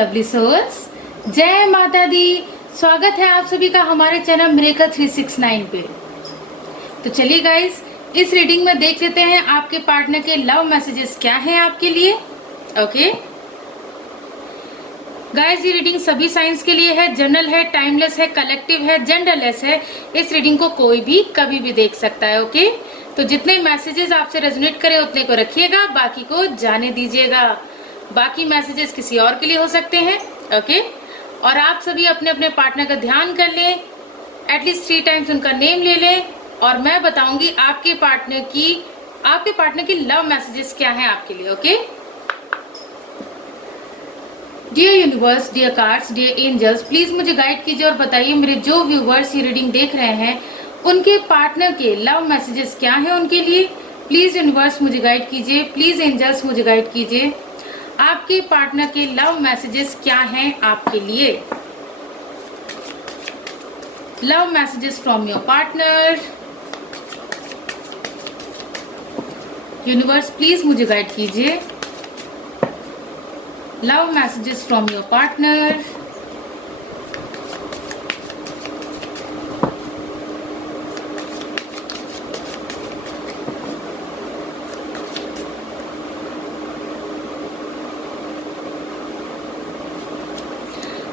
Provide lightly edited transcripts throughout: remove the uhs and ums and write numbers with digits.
Lovely souls, जय माता दी। स्वागत है आप सभी का हमारे चैनल मिरेकल 369 पे। तो चलिए गाइस, इस रीडिंग में देख लेते हैं आपके पार्टनर के लव मैसेजेस क्या हैं आपके लिए। ओके गाइस, ये रीडिंग सभी साइंस के लिए है, जनरल है, टाइमलेस है, कलेक्टिव है, जेंडरलेस है। इस रीडिंग को कोई भी कभी भी देख सकता है। ओके तो जितने मैसेजेस आपसे रेजोनेट करें उतने को रखिएगा, बाकी को जाने दीजिएगा। बाकी मैसेजेस किसी और के लिए हो सकते हैं। ओके और आप सभी अपने अपने पार्टनर का ध्यान कर लें, एटलीस्ट 3 टाइम्स उनका नेम ले लें और मैं बताऊंगी आपके पार्टनर की लव मैसेजेस क्या हैं आपके लिए। Okay dear universe, dear cards, dear angels, please मुझे गाइड कीजिए और बताइए मेरे जो व्यूवर्स ये रीडिंग देख रहे हैं उनके पार्टनर के लव मैसेजेस क्या हैं उनके लिए। प्लीज यूनिवर्स मुझे गाइड कीजिए, प्लीज एंजल्स मुझे गाइड कीजिए, आपके पार्टनर के लव मैसेजेस क्या हैं आपके लिए। Love messages from your partner. Universe please मुझे गाइड कीजिए, love messages from your partner.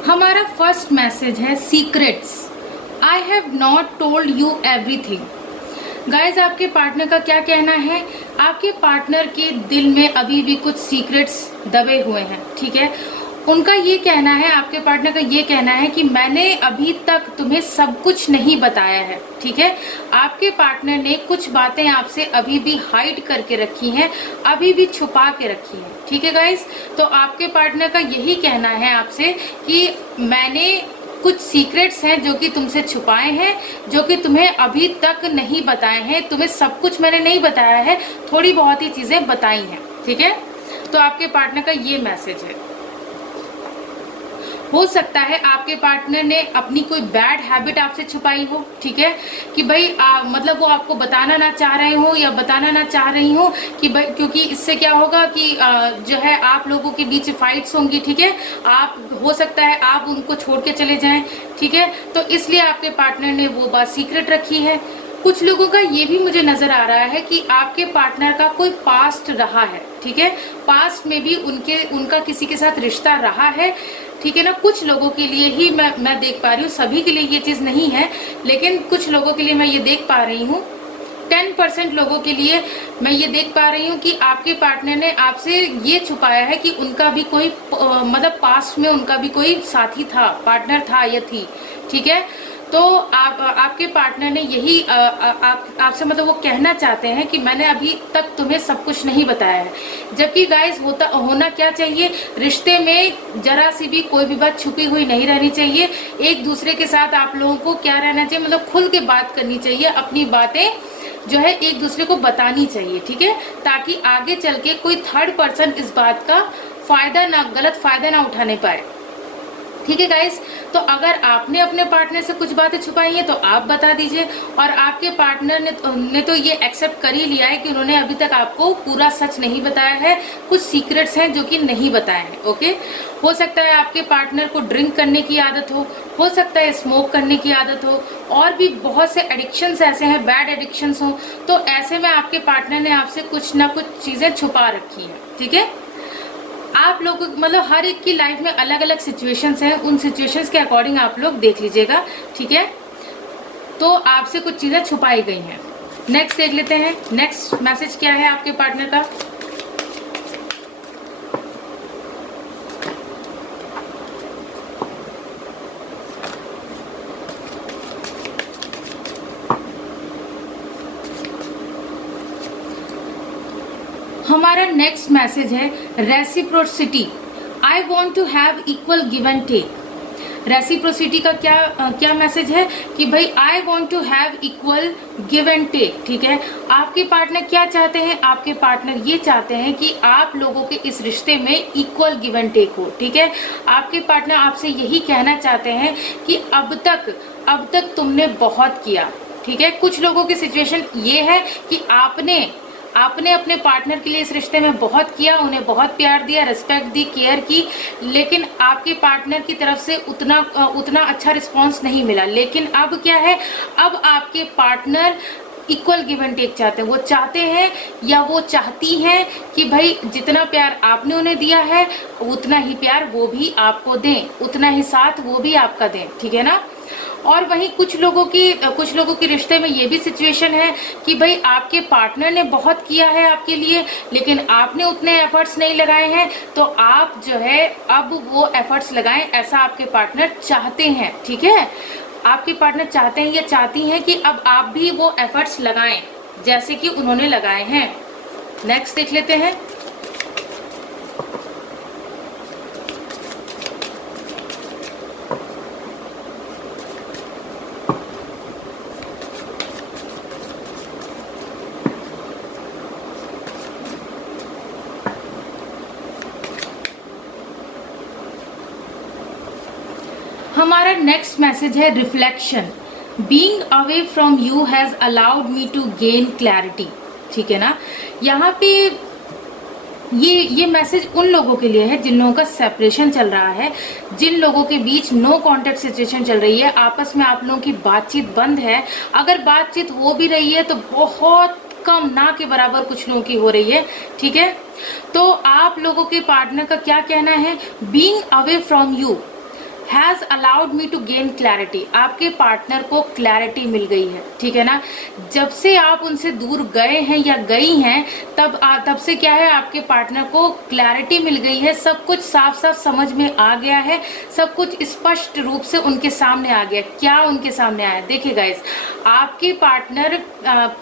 हमारा फर्स्ट मैसेज है secrets. I have not told you everything. Guys, आपके पार्टनर का क्या कहना है, आपके पार्टनर के दिल में अभी भी कुछ सीक्रेट्स दबे हुए हैं। ठीक है, उनका ये कहना है, आपके पार्टनर का ये कहना है कि मैंने अभी तक तुम्हें सब कुछ नहीं बताया है। ठीक है, आपके पार्टनर ने कुछ बातें आपसे अभी भी हाइड करके रखी हैं, अभी भी छुपा के रखी हैं। ठीक है गाइस, तो आपके पार्टनर का यही कहना है आपसे कि मैंने कुछ सीक्रेट्स हैं जो कि तुमसे छुपाए हैं, जो कि तुम्हें अभी तक नहीं बताए हैं। तुम्हें सब कुछ मैंने नहीं बताया है, थोड़ी बहुत ही चीजें बताई हैं। ठीक है, तो आपके पार्टनर का ये मैसेज है। हो सकता है आपके पार्टनर ने अपनी कोई बैड हैबिट आपसे छुपाई हो। ठीक है, कि भाई मतलब वो आपको बताना ना चाह रहे हो या बताना ना चाह रही हो कि भाई, क्योंकि इससे क्या होगा कि जो है आप लोगों के बीच फाइट्स होंगी। ठीक है, आप हो सकता है आप उनको छोड़ के चले जाएं। ठीक है, तो इसलिए आपके पार्टनर ने वो बात सीक्रेट रखी है। कुछ लोगों का ये भी मुझे नजर आ रहा है कि आपके पार्टनर का कोई पास्ट रहा है। ठीक है, पास्ट में भी उनका किसी के साथ रिश्ता रहा है। ठीक है ना, कुछ लोगों के लिए ही मैं देख पा रही हूँ, सभी के लिए ये चीज नहीं है, लेकिन कुछ लोगों के लिए मैं ये देख पा रही हूँ। 10% लोगों के लिए मैं ये देख पा रही हूँ कि आपके पार्टनर ने आपसे ये छुपाया है कि उनका भी कोई मतलब पास्ट में उनका भी कोई साथी था, पार्टनर था या थी। ठीक है, तो आपके पार्टनर ने यही आपसे मतलब वो कहना चाहते हैं कि मैंने अभी तक तुम्हें सब कुछ नहीं बताया है। जबकि गाइस होना क्या चाहिए, रिश्ते में जरा सी भी कोई भी बात छुपी हुई नहीं रहनी चाहिए। एक दूसरे के साथ आप लोगों को क्या रहना चाहिए, मतलब खुल के बात करनी चाहिए, अपनी बातें जो है एक दूसरे को बतानी चाहिए। ठीक है, ताकि आगे चल के कोई थर्ड पर्सन इस बात का गलत फायदा ना उठाने पाए। ठीक है गाइस, तो अगर आपने अपने पार्टनर से कुछ बातें छुपाई हैं तो आप बता दीजिए, और आपके पार्टनर ने तो ये एक्सेप्ट कर ही लिया है कि उन्होंने अभी तक आपको पूरा सच नहीं बताया है, कुछ सीक्रेट्स हैं जो कि नहीं बताए हैं। ओके, हो सकता है आपके पार्टनर को ड्रिंक करने की आदत हो सकता है स्मोक करने की आदत हो, और भी बहुत से एडिक्शंस ऐसे हैं, बैड एडिक्शंस हो। तो ऐसे में आपके पार्टनर ने आपसे कुछ ना कुछ चीजें छुपा रखी है। ठीक है, आप लोग मतलब हर एक की लाइफ में अलग अलग सिचुएशंस हैं, उन सिचुएशंस के अकॉर्डिंग आप लोग देख लीजिएगा। ठीक है, तो आपसे कुछ चीजें छुपाई गई हैं। नेक्स्ट देख लेते हैं, नेक्स्ट मैसेज क्या है आपके पार्टनर का। हमारा नेक्स्ट मैसेज है reciprocity. I want to have equal give and take. Reciprocity का क्या मैसेज है कि भाई I want to have equal give and take. ठीक है, आपके पार्टनर क्या चाहते हैं, आपके पार्टनर ये चाहते हैं कि आप लोगों के इस रिश्ते में इक्वल गिव एंड टेक हो। ठीक है, आपके पार्टनर आपसे यही कहना चाहते हैं कि अब तक तुमने बहुत किया। ठीक है, कुछ लोगों की सिचुएशन ये है कि आपने अपने पार्टनर के लिए इस रिश्ते में बहुत किया, उन्हें बहुत प्यार दिया, रिस्पेक्ट दी, केयर की, लेकिन आपके पार्टनर की तरफ से उतना अच्छा रिस्पॉन्स नहीं मिला। लेकिन अब क्या है, अब आपके partner equal give and take चाहते हैं। वो चाहते हैं या वो चाहती हैं कि भाई जितना प्यार आपने उन्हें दिया है उतना ही प्यार वो भी आपको दें, उतना ही साथ वो भी आपका दें, ठीक है ना। और वहीं कुछ लोगों की रिश्ते में ये भी सिचुएशन है कि भाई आपके पार्टनर ने बहुत किया है आपके लिए, लेकिन आपने उतने एफर्ट्स नहीं लगाए हैं, तो आप जो है अब वो एफर्ट्स लगाएं, ऐसा आपके पार्टनर चाहते हैं, ठीक है। आपके पार्टनर चाहते हैं या चाहती हैं कि अब आप भी वो एफर्ट्स लगाएं जैसे कि उन्होंने लगाए हैं। नेक्स्ट देख लेते हैं। हमारा नेक्स्ट मैसेज है reflection. Being away from you has allowed me to gain clarity, ठीक है ना। यहाँ पे ये मैसेज उन लोगों के लिए है जिन लोगों का सेपरेशन चल रहा है, जिन लोगों के बीच नो कांटेक्ट सिचुएशन चल रही है, आपस में आप लोगों की बातचीत बंद है। अगर बातचीत हो भी रही है तो बहुत कम, ना के बराबर कुछ लोगों की हो रही है, ठीक है। तो आप लोगों के पार्टनर का क्या कहना है, being away from you has allowed me to gain clarity. आपके पार्टनर को क्लैरिटी मिल गई है, ठीक है ना। जब से आप उनसे दूर गए हैं या गई हैं, तब से क्या है, आपके पार्टनर को क्लैरिटी मिल गई है, सब कुछ साफ साफ समझ में आ गया है, सब कुछ स्पष्ट रूप से उनके सामने आ गया। क्या उनके सामने आया, देखिए गाइस, आपके पार्टनर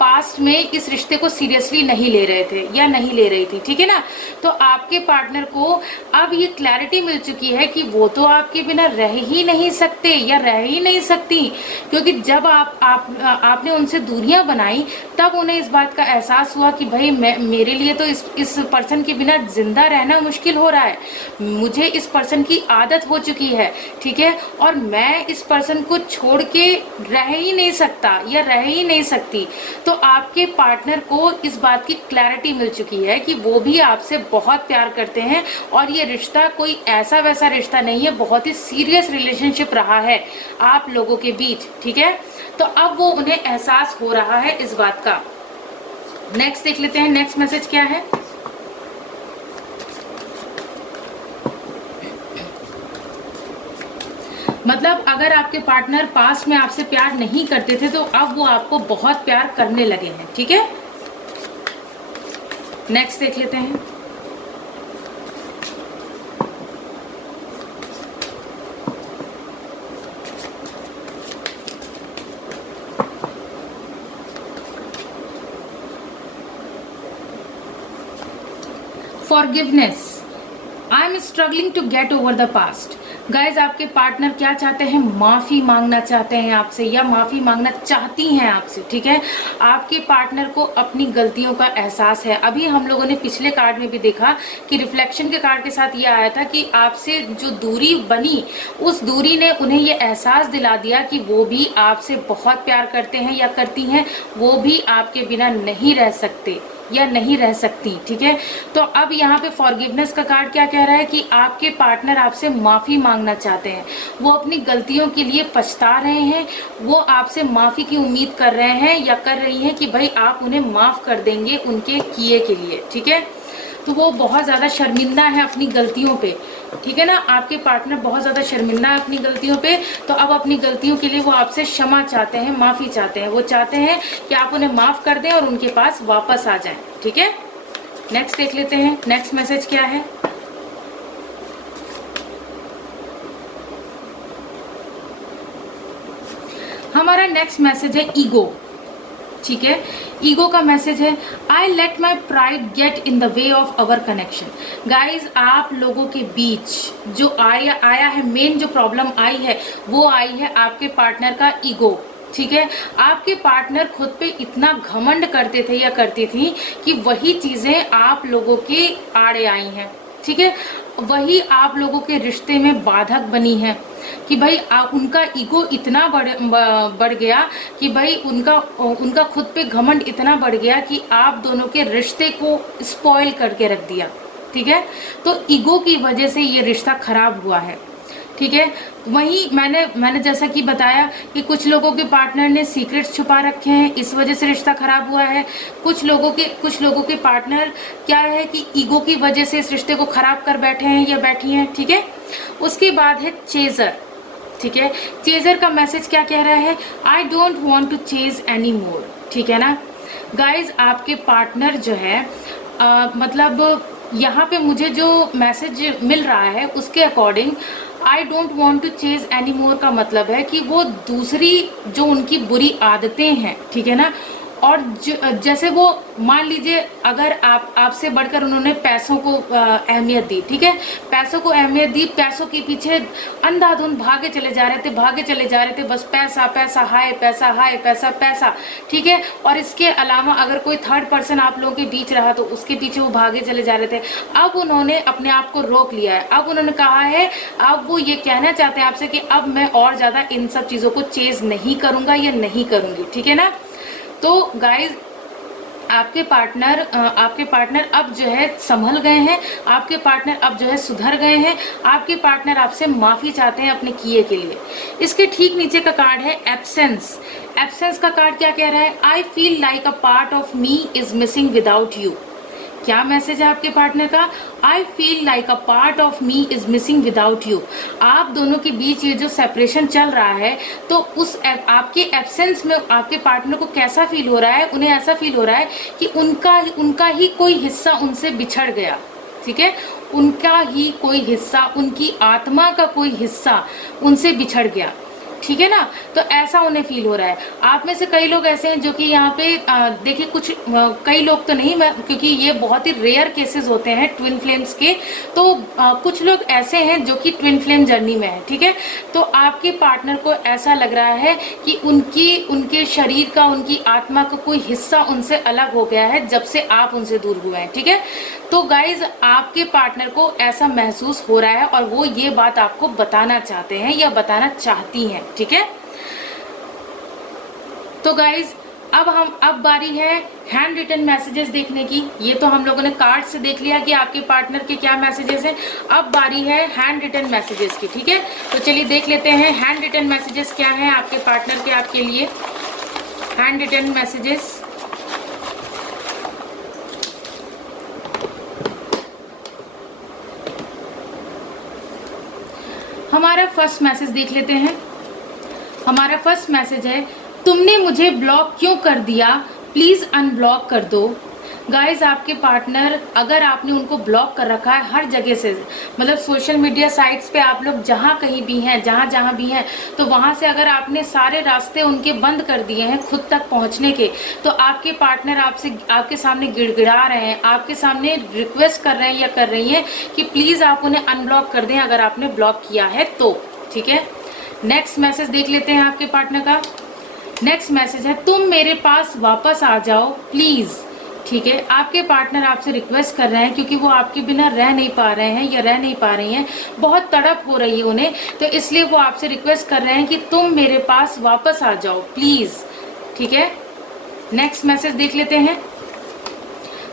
पास्ट में इस रिश्ते को सीरियसली नहीं ले रहे थे या नहीं ले रही थी, ठीक है ना। तो आपके पार्टनर को अब ये क्लैरिटी मिल चुकी है कि वो तो आपके बिना रह ही नहीं सकते या रह ही नहीं सकती, क्योंकि जब आपने उनसे दूरियां बनाई तब उन्हें इस बात का एहसास हुआ कि भाई मेरे लिए तो इस पर्सन के बिना जिंदा रहना मुश्किल हो रहा है, मुझे इस पर्सन की आदत हो चुकी है, ठीक है, और मैं इस पर्सन को छोड़ के रह ही नहीं सकता या रह ही नहीं सकती। तो आपके पार्टनर को इस बात की क्लैरिटी मिल चुकी है कि वो भी आपसे बहुत प्यार करते हैं और ये रिश्ता कोई ऐसा वैसा रिश्ता नहीं है, बहुत ही सीरियस रिलेशनशिप रहा है आप लोगों के बीच, ठीक है। तो अब वो उन्हें एहसास हो रहा है इस बात का। नेक्स्ट देख लेते हैं, नेक्स्ट मैसेज क्या है। मतलब अगर आपके पार्टनर पास में आपसे प्यार नहीं करते थे तो अब वो आपको बहुत प्यार करने लगे हैं, ठीक है। नेक्स्ट देख लेते हैं। Forgiveness, I am struggling to get over the past. Guys, आपके पार्टनर क्या चाहते हैं, माफ़ी मांगना चाहते हैं आपसे या माफ़ी मांगना चाहती हैं आपसे, ठीक है। आपके पार्टनर को अपनी गलतियों का एहसास है। अभी हम लोगों ने पिछले कार्ड में भी देखा कि रिफ्लेक्शन के कार्ड के साथ ये आया था कि आपसे जो दूरी बनी उस दूरी ने उन्हें ये एहसास दिला दिया कि वो भी आपसे बहुत प्यार करते हैं या करती हैं, वो भी आपके बिना नहीं रह सकते या नहीं रह सकती, ठीक है। तो अब यहाँ पे फॉरगिवनेस का कार्ड क्या कह रहा है कि आपके पार्टनर आपसे माफ़ी मांगना चाहते हैं, वो अपनी गलतियों के लिए पछता रहे हैं, वो आपसे माफ़ी की उम्मीद कर रहे हैं या कर रही हैं कि भाई आप उन्हें माफ़ कर देंगे उनके किए के लिए, ठीक है। तो वो बहुत ज़्यादा शर्मिंदा है अपनी गलतियों पे, ठीक है ना। आपके पार्टनर बहुत ज़्यादा शर्मिंदा है अपनी गलतियों पे, तो अब अपनी गलतियों के लिए वो आपसे क्षमा चाहते हैं, माफ़ी चाहते हैं। वो चाहते हैं कि आप उन्हें माफ़ कर दें और उनके पास वापस आ जाएं, ठीक है। नेक्स्ट देख लेते हैं, नेक्स्ट मैसेज क्या है। हमारा नेक्स्ट मैसेज है ईगो, ठीक है। ईगो का मैसेज है, I let my pride get in the way of our connection. Guys, आप लोगों के बीच जो आया है, मेन जो प्रॉब्लम आई है वो आई है आपके पार्टनर का ईगो, ठीक है। आपके पार्टनर खुद पे इतना घमंड करते थे या करती थी कि वही चीज़ें आप लोगों के आड़े आई हैं, ठीक है, वही आप लोगों के रिश्ते में बाधक बनी है। कि भाई उनका ईगो इतना बढ़ गया कि भाई उनका खुद पे घमंड इतना बढ़ गया कि आप दोनों के रिश्ते को स्पॉइल करके रख दिया, ठीक है। तो ईगो की वजह से ये रिश्ता खराब हुआ है, ठीक है। वहीं मैंने जैसा कि बताया कि कुछ लोगों के पार्टनर ने सीक्रेट्स छुपा रखे हैं, इस वजह से रिश्ता खराब हुआ है। कुछ लोगों के पार्टनर क्या है कि ईगो की वजह से इस रिश्ते को खराब कर बैठे हैं या बैठी हैं, ठीक है। उसके बाद है चेजर, ठीक है। चेजर का मैसेज क्या कह रहा है, I don't want to chase any more, ठीक है ना। गाइज आपके पार्टनर जो है मतलब यहाँ पे मुझे जो मैसेज मिल रहा है उसके according I don't want to chase any more का मतलब है कि वो दूसरी जो उनकी बुरी आदतें हैं, ठीक है ना, और जैसे वो मान लीजिए अगर आपसे बढ़कर उन्होंने पैसों को अहमियत दी, ठीक है, पैसों को अहमियत दी, पैसों के पीछे अंधाधुंध भागे चले जा रहे थे, बस पैसा पैसा हाय पैसा हाय पैसा पैसा, ठीक है। और इसके अलावा अगर कोई थर्ड पर्सन आप लोगों के बीच रहा तो उसके पीछे वो भागे चले जा रहे थे। अब उन्होंने अपने आप को रोक लिया है, अब उन्होंने कहा है, अब वो ये कहना चाहते हैं आपसे कि अब मैं और ज़्यादा इन सब चीज़ों को चेज नहीं करूँगा या नहीं करूँगी, ठीक है ना। तो गाइज आपके पार्टनर अब जो है संभल गए हैं, आपके पार्टनर अब जो है सुधर गए हैं, आपके पार्टनर आपसे माफ़ी चाहते हैं अपने किए के लिए। इसके ठीक नीचे का कार्ड है एब्सेंस। एब्सेंस का कार्ड क्या कह रहा है, I feel like a part of me is missing without you. क्या मैसेज है आपके पार्टनर का, I feel like a part of me is missing without you. आप दोनों के बीच ये जो सेपरेशन चल रहा है तो उस आपके एब्सेंस में आपके पार्टनर को कैसा फील हो रहा है, उन्हें ऐसा फील हो रहा है कि उनका ही कोई हिस्सा उनसे बिछड़ गया, ठीक है, उनका ही कोई हिस्सा, उनकी आत्मा का कोई हिस्सा उनसे बिछड़ गया, ठीक है ना। तो ऐसा उन्हें फील हो रहा है। आप में से कई लोग ऐसे हैं जो कि यहाँ पे देखिए कुछ कई लोग तो नहीं, मैं क्योंकि ये बहुत ही रेयर केसेस होते हैं ट्विन फ्लेम्स के, तो कुछ लोग ऐसे हैं जो कि ट्विन फ्लेम जर्नी में है, ठीक है। तो आपके पार्टनर को ऐसा लग रहा है कि उनके शरीर का, उनकी आत्मा का कोई हिस्सा उनसे अलग हो गया है जब से आप उनसे दूर हुए हैं, ठीक है। तो गाइज आपके पार्टनर को ऐसा महसूस हो रहा है और वो ये बात आपको बताना चाहते हैं या बताना चाहती हैं, ठीक है। तो गाइज अब बारी है हैंड रिटन मैसेजेस देखने की। ये तो हम लोगों ने कार्ड से देख लिया कि आपके पार्टनर के क्या मैसेजेस हैं, अब बारी है हैंड रिटन मैसेजेस की, ठीक है। तो चलिए देख लेते हैं हैंड रिटन मैसेजेस क्या हैं आपके पार्टनर के आपके लिए। हैंड रिटन मैसेजेस, हमारा फर्स्ट मैसेज देख लेते हैं। हमारा फर्स्ट मैसेज है, तुमने मुझे ब्लॉक क्यों कर दिया, प्लीज़ अनब्लॉक कर दो। गाइज आपके पार्टनर, अगर आपने उनको ब्लॉक कर रखा है हर जगह से, मतलब सोशल मीडिया साइट्स पे आप लोग जहाँ कहीं भी हैं, जहाँ भी हैं, तो वहाँ से अगर आपने सारे रास्ते उनके बंद कर दिए हैं खुद तक पहुँचने के, तो आपके पार्टनर आपके सामने गिड़गिड़ा रहे हैं, आपके सामने रिक्वेस्ट कर रहे हैं या कर रही हैं कि प्लीज़ आप उन्हें अनब्लॉक कर दें अगर आपने ब्लॉक किया है तो, ठीक है। नेक्स्ट मैसेज देख लेते हैं आपके पार्टनर का। नेक्स्ट मैसेज है, तुम मेरे पास वापस आ जाओ प्लीज़, ठीक है। आपके पार्टनर आपसे रिक्वेस्ट कर रहे हैं क्योंकि वो आपके बिना रह नहीं पा रहे हैं या रह नहीं पा रही हैं, बहुत तड़प हो रही है उन्हें, तो इसलिए वो आपसे रिक्वेस्ट कर रहे हैं कि तुम मेरे पास वापस आ जाओ प्लीज़, ठीक है। नेक्स्ट मैसेज देख लेते हैं,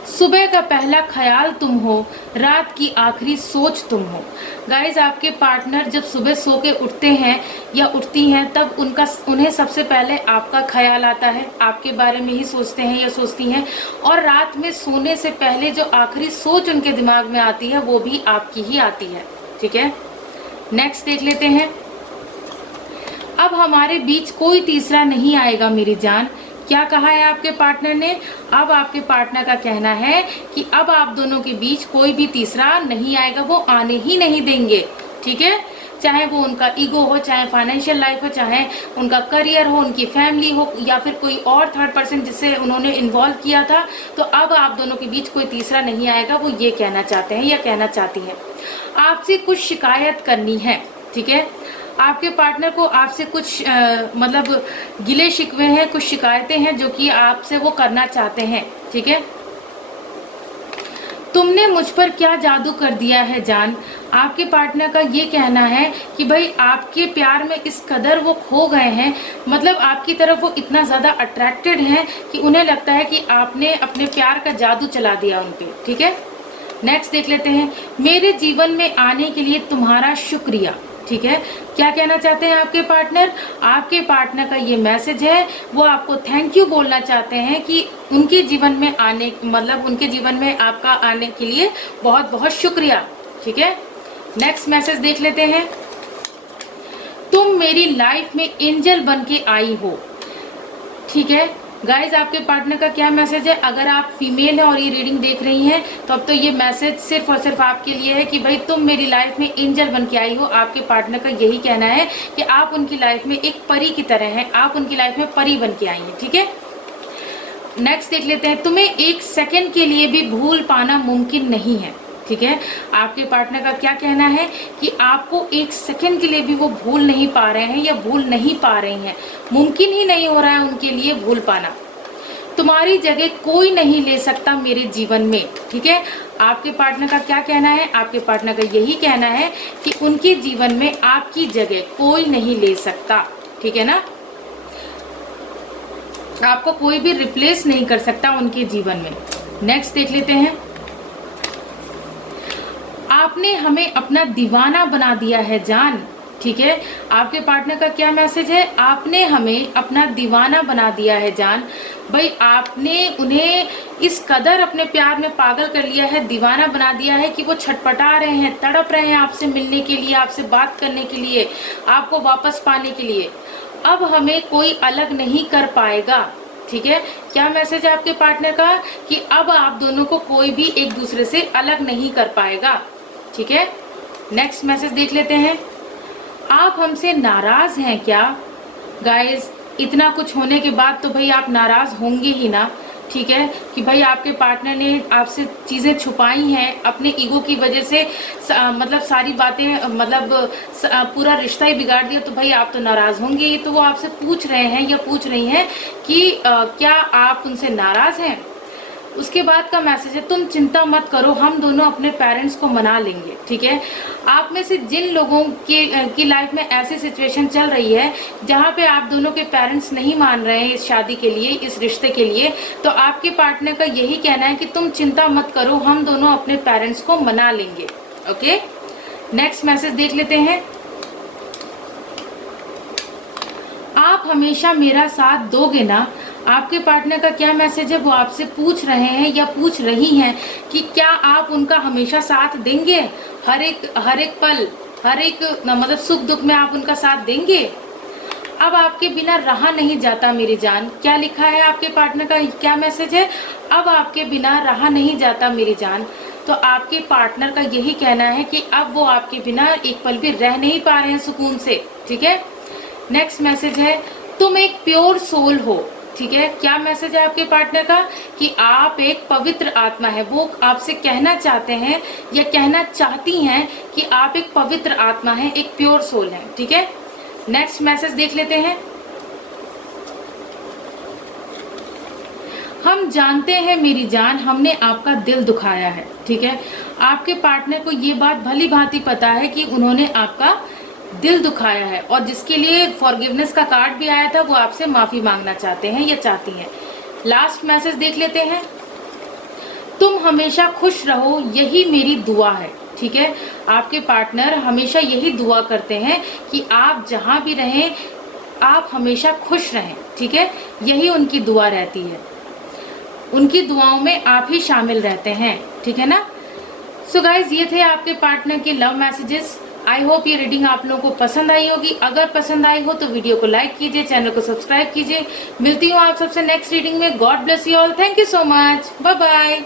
सुबह का पहला ख्याल तुम हो, रात की आखिरी सोच तुम हो। गाइज आपके पार्टनर जब सुबह सो के उठते हैं या उठती हैं तब उन्हें सबसे पहले आपका ख्याल आता है, आपके बारे में ही सोचते हैं या सोचती हैं, और रात में सोने से पहले जो आखिरी सोच उनके दिमाग में आती है वो भी आपकी ही आती है, ठीक है। नेक्स्ट देख लेते हैं, अब हमारे बीच कोई तीसरा नहीं आएगा मेरी जान। क्या कहा है आपके पार्टनर ने, अब आपके पार्टनर का कहना है कि अब आप दोनों के बीच कोई भी तीसरा नहीं आएगा, वो आने ही नहीं देंगे, ठीक है। चाहे वो उनका ईगो हो, चाहे फाइनेंशियल लाइफ हो, चाहे उनका करियर हो, उनकी फैमिली हो, या फिर कोई और थर्ड पर्सन जिससे उन्होंने इन्वॉल्व किया था, तो अब आप दोनों के बीच कोई तीसरा नहीं आएगा, वो ये कहना चाहते हैं या कहना चाहती हैं। आपसे कुछ शिकायत करनी है, ठीक है। आपके पार्टनर को आपसे कुछ मतलब गिले शिकवे हैं, कुछ शिकायतें हैं जो कि आपसे वो करना चाहते हैं, ठीक है। तुमने मुझ पर क्या जादू कर दिया है जान, आपके पार्टनर का ये कहना है कि भाई आपके प्यार में इस कदर वो खो गए हैं, मतलब आपकी तरफ वो इतना ज़्यादा अट्रैक्टेड हैं कि उन्हें लगता है कि आपने अपने प्यार का जादू चला दिया उन पे। ठीक है, नेक्स्ट देख लेते हैं। मेरे जीवन में आने के लिए तुम्हारा शुक्रिया। ठीक है, क्या कहना चाहते हैं आपके पार्टनर? आपके पार्टनर का ये मैसेज है, वो आपको थैंक यू बोलना चाहते हैं कि उनके जीवन में आने, मतलब उनके जीवन में आपका आने के लिए बहुत बहुत शुक्रिया। ठीक है, नेक्स्ट मैसेज देख लेते हैं। तुम मेरी लाइफ में एंजल बन के आई हो। ठीक है गाइज, आपके पार्टनर का क्या मैसेज है? अगर आप फीमेल हैं और ये रीडिंग देख रही हैं तो अब तो ये मैसेज सिर्फ और सिर्फ आपके लिए है कि भाई तुम मेरी लाइफ में एंजल बन के आई हो। आपके पार्टनर का यही कहना है कि आप उनकी लाइफ में एक परी की तरह हैं, आप उनकी लाइफ में परी बन के आई हैं। ठीक है, नेक्स्ट देख लेते हैं। तुम्हें एक सेकेंड के लिए भी भूल पाना मुमकिन नहीं है। ठीक है, आपके पार्टनर का क्या कहना है कि आपको एक सेकंड के लिए भी वो भूल नहीं पा रहे हैं या भूल नहीं पा रही हैं, मुमकिन ही नहीं हो रहा है उनके लिए भूल पाना। तुम्हारी जगह कोई नहीं ले सकता मेरे जीवन में। ठीक है, आपके पार्टनर का क्या कहना है? आपके पार्टनर का यही कहना है कि उनके जीवन में आपकी जगह कोई नहीं ले सकता। ठीक है ना, आपको कोई भी रिप्लेस नहीं कर सकता उनके जीवन में। नेक्स्ट देख लेते हैं। आपने हमें अपना दीवाना बना दिया है जान। ठीक है, आपके पार्टनर का क्या मैसेज है? आपने हमें अपना दीवाना बना दिया है जान। भाई आपने उन्हें इस कदर अपने प्यार में पागल कर लिया है, दीवाना बना दिया है कि वो छटपटा रहे हैं, तड़प रहे हैं आपसे मिलने के लिए, आपसे बात करने के लिए, आपको वापस पाने के लिए। अब हमें कोई अलग नहीं कर पाएगा। ठीक है, क्या मैसेज है आपके पार्टनर का? कि अब आप दोनों को कोई भी एक दूसरे से अलग नहीं कर पाएगा। ठीक है, नेक्स्ट मैसेज देख लेते हैं। आप हमसे नाराज हैं क्या? गाइस, इतना कुछ होने के बाद तो भाई आप नाराज होंगे ही ना। ठीक है, कि भाई आपके पार्टनर ने आपसे चीज़ें छुपाई हैं अपने ईगो की वजह से, मतलब सारी बातें, मतलब पूरा रिश्ता ही बिगाड़ दिया, तो भाई आप तो नाराज होंगे ही। तो वो आपसे पूछ रहे हैं या पूछ रही हैं कि क्या आप उनसे नाराज हैं। उसके बाद का मैसेज है, तुम चिंता मत करो, हम दोनों अपने पेरेंट्स को मना लेंगे। ठीक है, आप में से जिन लोगों की लाइफ में ऐसी सिचुएशन चल रही है जहाँ पे आप दोनों के पेरेंट्स नहीं मान रहे हैं इस शादी के लिए, इस रिश्ते के लिए, तो आपके पार्टनर का यही कहना है कि तुम चिंता मत करो, हम दोनों अपने पेरेंट्स को मना लेंगे। ओके, नेक्स्ट मैसेज देख लेते हैं। आप हमेशा मेरा साथ दोगे ना? आपके पार्टनर का क्या मैसेज है? वो आपसे पूछ रहे हैं या पूछ रही हैं कि क्या आप उनका हमेशा साथ देंगे, हर एक पल, हर एक मतलब सुख दुख में आप उनका साथ देंगे। अब आपके बिना रहा नहीं जाता मेरी जान। क्या लिखा है आपके पार्टनर का क्या मैसेज है? अब आपके बिना रहा नहीं जाता मेरी जान। तो आपके पार्टनर का यही कहना है कि अब वो आपके बिना एक पल भी रह नहीं पा रहे हैं सुकून से। ठीक है, नेक्स्ट मैसेज है, तुम एक प्योर सोल हो। ठीक है, क्या मैसेज है आपके पार्टनर का? कि आप एक पवित्र आत्मा है। वो आपसे कहना चाहते हैं या कहना चाहती हैं कि आप एक पवित्र आत्मा हैं, एक प्योर सोल है। ठीक है, नेक्स्ट मैसेज देख लेते हैं। हम जानते हैं मेरी जान, हमने आपका दिल दुखाया है। ठीक है, आपके पार्टनर को ये बात भली भांति पता है कि उन्होंने आपका दिल दुखाया है और जिसके लिए फॉरगिवनेस का कार्ड भी आया था, वो आपसे माफी मांगना चाहते हैं या चाहती हैं। लास्ट मैसेज देख लेते हैं। तुम हमेशा खुश रहो, यही मेरी दुआ है। ठीक है, आपके पार्टनर हमेशा यही दुआ करते हैं कि आप जहां भी रहें आप हमेशा खुश रहें। ठीक है, यही उनकी दुआ रहती है, उनकी दुआओं में आप ही शामिल रहते हैं। ठीक है ना। सो गाइज, ये थे आपके पार्टनर के लव मैसेजेस। आई होप ये रीडिंग आप लोगों को पसंद आई होगी। अगर पसंद आई हो तो वीडियो को लाइक कीजिए, चैनल को सब्सक्राइब कीजिए। मिलती हूँ आप सबसे नेक्स्ट रीडिंग में। God bless you all. Thank you so much. Bye bye.